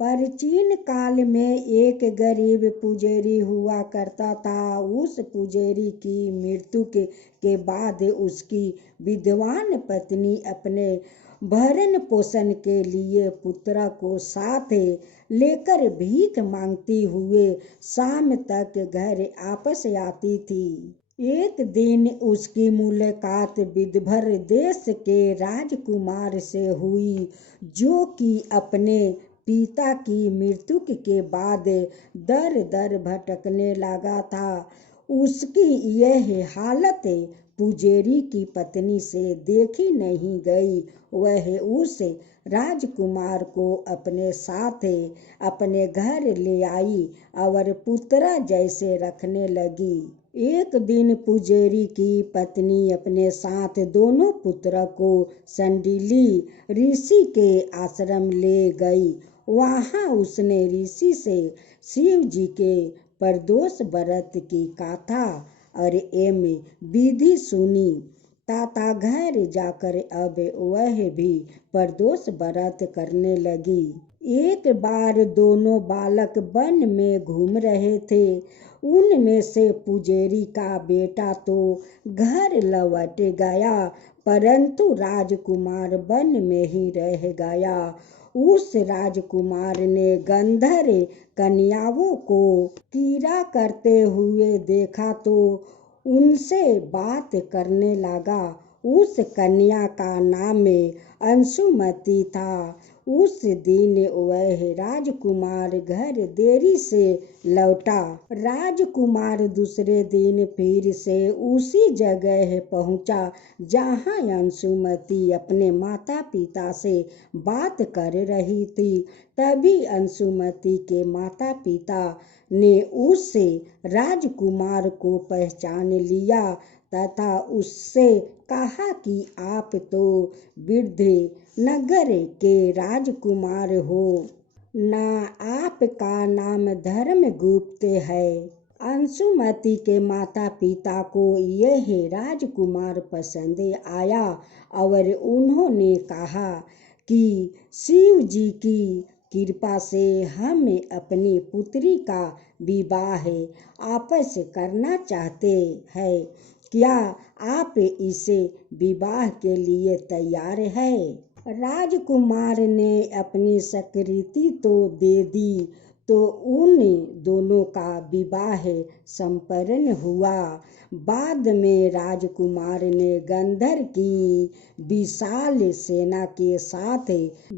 प्राचीन काल में एक गरीब पुजारी हुआ करता था। उस पुजारी की मृत्यु के बाद उसकी विद्वान पत्नी अपने भरण पोषण के लिए पुत्र को साथ लेकर भीख मांगती हुए शाम तक घर वापस आती थी। एक दिन उसकी मुलाकात विदर्भ देश के राजकुमार से हुई, जो कि अपने पिता की मृत्यु के बाद दर दर भटकने लगा था। उसकी यह हालत पुजारी की पत्नी से देखी नहीं गई। वह उस राजकुमार को अपने साथ अपने घर ले आई और पुत्र जैसे रखने लगी। एक दिन पुजारी की पत्नी अपने साथ दोनों पुत्र को संडीली ऋषि के आश्रम ले गई। वहां उसने ऋषि से शिव जी के प्रदोष व्रत की कथा और एम विधि सुनी तथा घर जाकर अब वह भी प्रदोष व्रत करने लगी। एक बार दोनों बालक वन में घूम रहे थे। उनमें से पुजारी का बेटा तो घर लौट गया, परंतु राजकुमार वन में ही रह गया। उस राजकुमार ने गंधर्व कन्याओं को क्रीड़ा करते हुए देखा तो उनसे बात करने लगा। उस कन्या का नाम अंशुमति था। उस दिन वह राजकुमार घर देरी से लौटा। राजकुमार दूसरे दिन फिर से उसी जगह पहुंचा जहां अंशुमति अपने माता पिता से बात कर रही थी। तभी अंशुमति के माता पिता ने उस राजकुमार को पहचान लिया तथा उससे कहा कि आप तो वृद्ध नगर के राजकुमार हो, ना आपका नाम धर्मगुप्त है। अंशुमति के माता पिता को यह राजकुमार पसंद आया और उन्होंने कहा कि शिव जी की कृपा से हम अपनी पुत्री का विवाह आपस करना चाहते हैं। क्या आप इसे विवाह के लिए तैयार हैं? राजकुमार ने अपनी स्वीकृति तो दे दी, तो उन दोनों का विवाह संपन्न हुआ। बाद में राजकुमार ने गंधर्व की विशाल सेना के साथ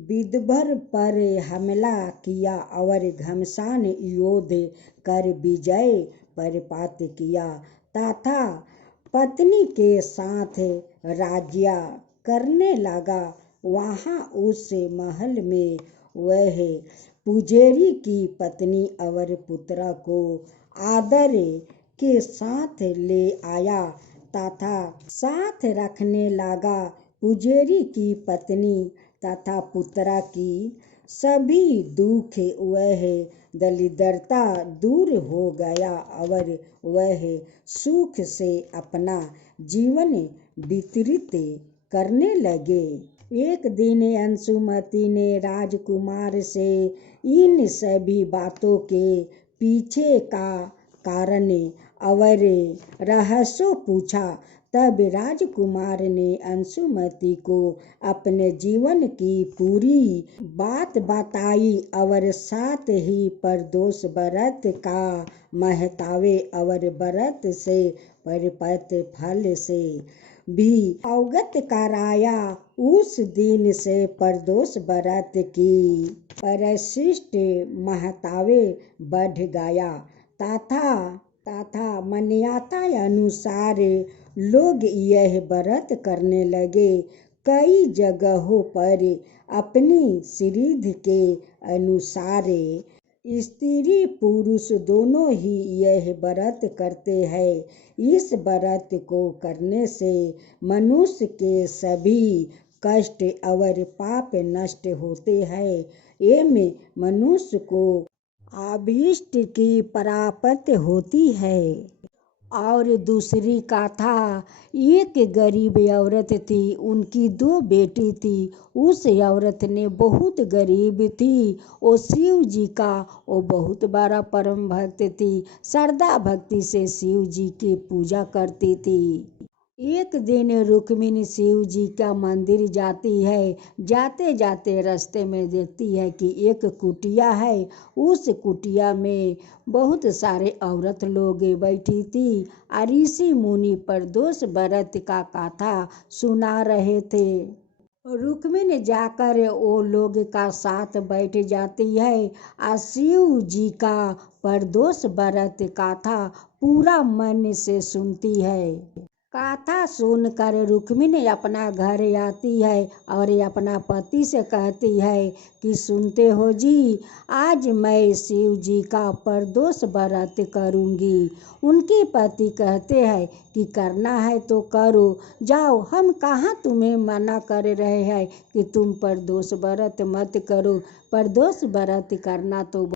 विदर्भ पर हमला किया और घमासान युद्ध कर विजय प्राप्त किया तथा पत्नी के साथ राज्य करने लगा। वहां उस महल में वह पुजारी की पत्नी और पुत्र को आदर के साथ ले आया तथा साथ रखने लगा। पुजारी की पत्नी तथा पुत्र की सभी दुख वह दरिद्रता दूर हो गया और वह सुख से अपना जीवन व्यतीत करने लगे। एक दिन अंशुमति ने राजकुमार से इन सभी बातों के पीछे का कारण और रहस्य पूछा। तब राजकुमार ने अंशुमति को अपने जीवन की पूरी बात बताई और साथ ही प्रदोष व्रत का महत्व और व्रत से प्राप्त फल से भी अवगत कराया। उस दिन से प्रदोष व्रत की परिशिष्ट महत्व बढ़ गया तथा मान्यता अनुसार लोग यह व्रत करने लगे। कई जगहों पर अपनी सिद्धि के अनुसार स्त्री पुरुष दोनों ही यह व्रत करते हैं। इस व्रत को करने से मनुष्य के सभी कष्ट और पाप नष्ट होते हैं एवं मनुष्य को अभीष्ट की प्राप्ति होती है। और दूसरी गाथा, एक गरीब औरत थी, उनकी 2 बेटी थी। उस औरत ने बहुत गरीब थी, वो शिव जी का वो बहुत बड़ा परम भक्त थी, श्रद्धा भक्ति से शिव जी की पूजा करती थी। एक दिन रुक्मिणी शिव जी का मंदिर जाती है। जाते जाते रास्ते में देखती है कि एक कुटिया है। उस कुटिया में बहुत सारे औरत लोग बैठी थी। ऋषि मुनि प्रदोष व्रत का कथा सुना रहे थे। रुक्मिणी जाकर वो लोग का साथ बैठ जाती है और शिव जी का प्रदोष व्रत कथा पूरा मन से सुनती है। कथा सुनकर रुक्मिणी अपना घर आती है और अपना पति से कहती है कि सुनते हो जी, आज मैं शिव जी का प्रदोष व्रत करूंगी। उनके पति कहते हैं कि करना है तो करो, जाओ, हम कहाँ तुम्हें मना कर रहे हैं कि तुम प्रदोष व्रत मत करो। प्रदोष व्रत करना तो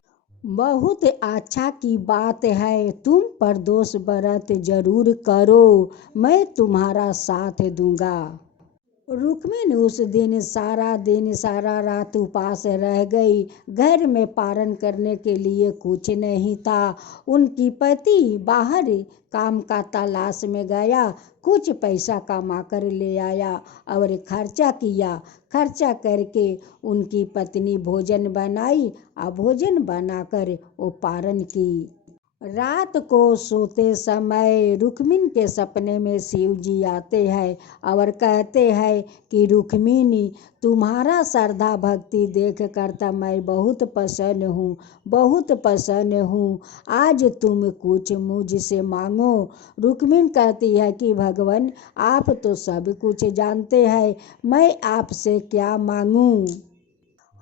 बहुत अच्छा की बात है, तुम प्रदोष व्रत जरूर करो, मैं तुम्हारा साथ दूंगा। रुक्मिणी उस दिन सारा रात उपास रह गई। घर में पारण करने के लिए कुछ नहीं था। उनकी पति बाहर काम का तलाश में गया, कुछ पैसा कमा कर ले आया और खर्चा किया। खर्चा करके उनकी पत्नी भोजन बनाई और भोजन बनाकर वो पारण की। रात को सोते समय रुक्मिणी के सपने में शिव जी आते हैं और कहते हैं कि रुक्मिणी, तुम्हारा श्रद्धा भक्ति देख कर तो मैं बहुत प्रसन्न हूँ, आज तुम कुछ मुझसे मांगो। रुक्मिणी कहती है कि भगवान, आप तो सब कुछ जानते हैं, मैं आपसे क्या मांगूं।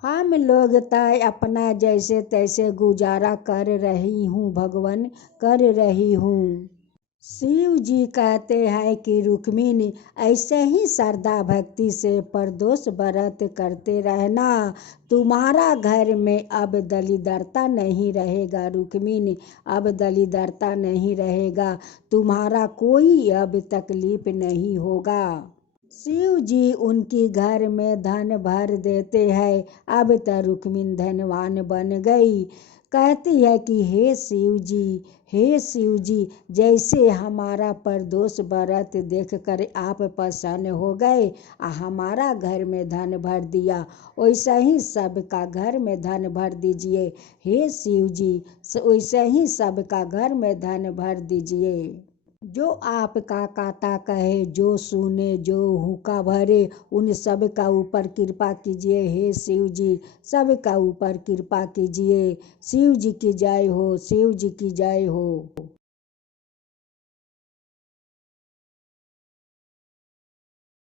हम लोग तो अपना जैसे तैसे गुजारा कर रही हूँ भगवान, कर रही हूँ। शिव जी कहते हैं कि रुक्मिणी, ऐसे ही श्रद्धा भक्ति से प्रदोष व्रत करते रहना, तुम्हारा घर में अब दरिद्रता नहीं रहेगा। रुक्मिणी, अब दरिद्रता नहीं रहेगा, तुम्हारा कोई अब तकलीफ नहीं होगा। शिव जी उनके घर में धन भर देते हैं। अब तो रुक्मिणी धनवान बन गई। कहती है कि हे शिव जी, जैसे हमारा प्रदोष व्रत देख कर आप प्रसन्न हो गए और हमारा घर में धन भर दिया, वैसे ही सबका घर में धन भर दीजिए। हे शिव जी, वैसे ही सबका घर में धन भर दीजिए। जो आपका काता कहे, जो सुने, जो हुक्का भरे, उन सब का ऊपर कृपा कीजिए। हे शिव जी, सब का ऊपर कृपा कीजिए। शिव जी की जय हो, शिव जी की जय हो।